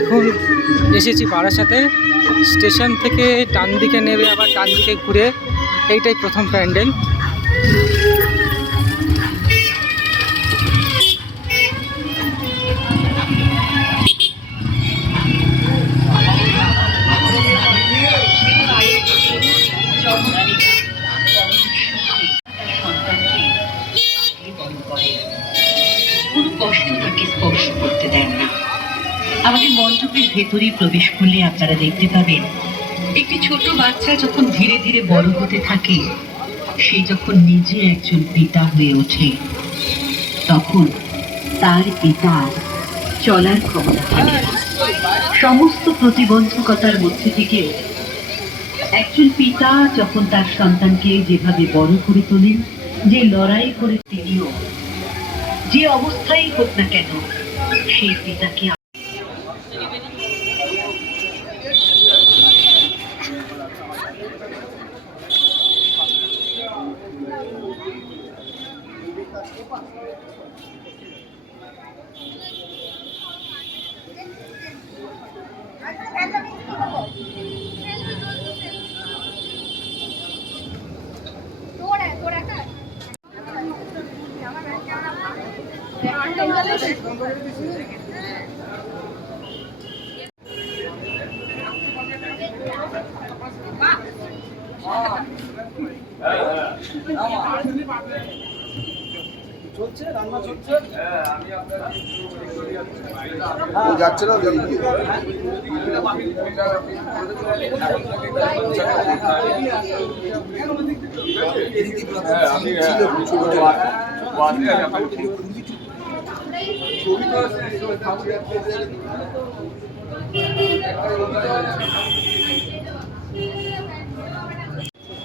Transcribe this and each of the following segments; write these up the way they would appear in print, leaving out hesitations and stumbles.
এখন এসেছি বারাসাতে। স্টেশন থেকে ডান দিকে নেবে আবার ডান দিকে ঘুরে, এইটাই প্রথম প্যান্ডেল। কষ্ট তাকে স্পর্শ করতে দেন না। আমাদের মণ্ডপের ভেতরে প্রবেশ করলে আপনারা দেখতে পাবেন একটি ছোট বাচ্চা যখন ধীরে ধীরে বড় হতে থাকে, সে যখন নিজে একজন পিতা হয়ে ওঠে, তখন তার পিতার চলার ক্ষমতা থাকে। সমস্ত প্রতিবন্ধকতার মধ্যে থেকে একজন পিতা যখন তার সন্তানকে যেভাবে বড় করে তোলেন, যে লড়াই করে তিনিও যে অবস্থায় হোক না কেন সেই পিতাকে যাচ্ছে না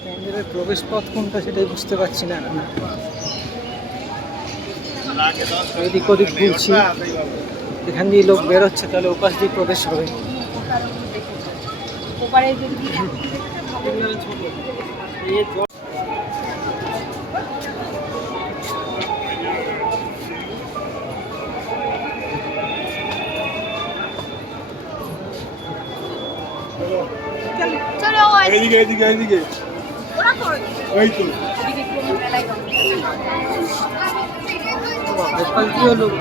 প্যান্ডেলের প্রবেশ পথ কোনটা সেটাই বুঝতে পারছি না। এদিক ওদিক ঘুরছি, এখান দিয়ে লোক বেরোচ্ছে, তাহলে ওপাশ দিয়ে প্রবেশ হবে। এইদিকে এইদিকে এইদিকে এই তো লোক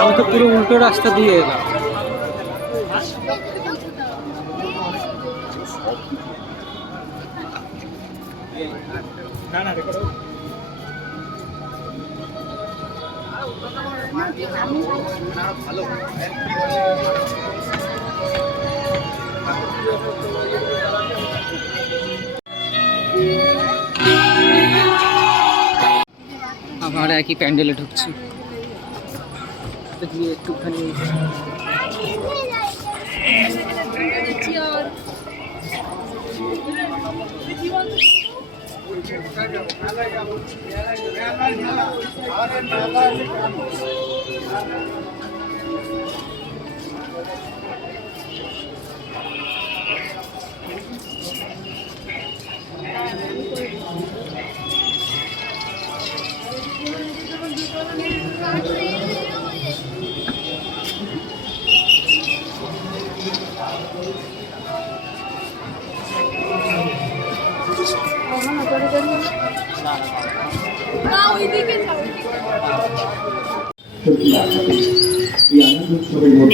আমি তো পুরো উল্টো রাস্তা দিয়ে এলাম। আবার একই প্যান্ডেলে ঢুকছি, গিয়ে একটুখানি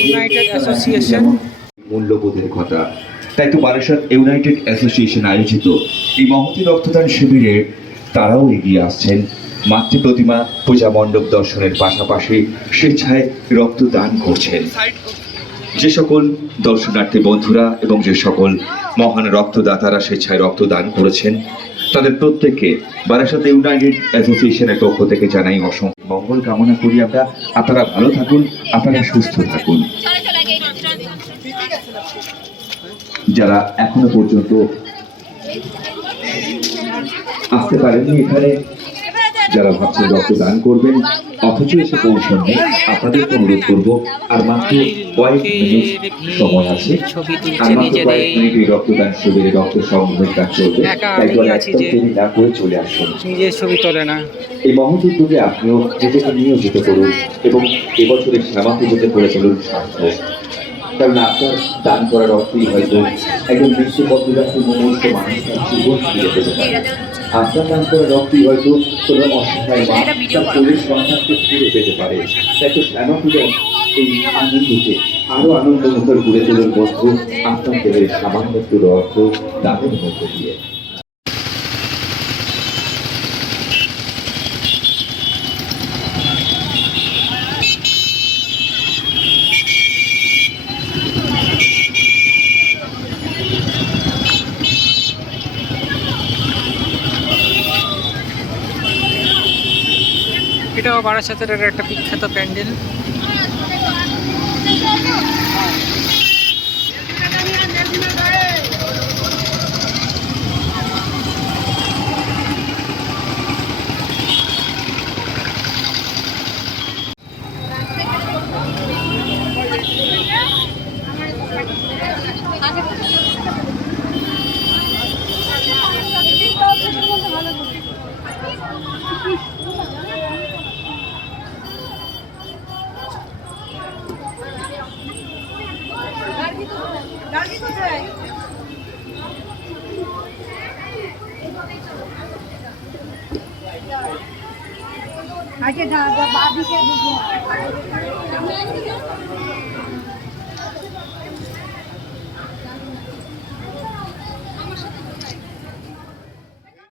ইউনাইটেড অ্যাসোসিয়েশন মূল্যবোধের কথা। তাই তো বারাসাত ইউনাইটেড অ্যাসোসিয়েশন আয়োজিত এই মহতী রক্তদান শিবিরে তারাও এগিয়ে আসছেন। মাতৃ প্রতিমা পূজা মণ্ডপ দর্শনের পাশাপাশি স্বেচ্ছায় রক্তদান করছেন। যে সকল দর্শনার্থী বন্ধুরা এবং যে সকল মহান রক্তদাতারা স্বেচ্ছায় রক্তদান করেছেন, তাদের প্রত্যেককে বারাসাত ইউনাইটেড অ্যাসোসিয়েশনের পক্ষ থেকে জানাই অসংখ্য মঙ্গল কামনা করি আমরা। আপনারা ভালো থাকুন, আপনারা সুস্থ থাকুন। যারা এখনো পর্যন্ত আসতে পারেননি এখানে, যারা ভাবছেন রক্তদান করবেন অথচ এসে পৌঁছননি, আপনাদেরকে অনুরোধ করব আর মাত্র কয়েক মিনিট সময় আছে, ছবি আর তুলছে মাত্র কয়েক নিজেদের, মিনিট এই রক্তদান শিবিরে রক্ত সংগ্রহের কাজ চলবে। একা তাই আমি করে আছি একদম যে দেরি না করে চলে আসুন। নিজের ছবি তোলে না। এই মহৎ উদ্যোগে আপনিও নিজেকে নিয়োজিত করুন এবং এবছরের শ্যামা পুজোতে করে তুলুন সার্থক। কারণ আপনার দান করার অর্থই হয়তো একজন মৃত্যুপথযাত্রী মুমূর্ষ মানুষের জীবন ফিরে পেতে পারে। আপনার দান করার অর্থই হয়তো কোনো অসহায় মা তার কোলের সন্তানকে ফিরে পেতে পারে। তাই তো শ্যামা পূজার এই আনন্দকে আরো আনন্দমুখর করে তোলার বন্ধু আপনার দেবের সামান্য একটু অর্থ দানের মধ্যে দিয়ে। এটাও বারাসাতের একটা বিখ্যাত প্যান্ডেল। আগে বাদিকে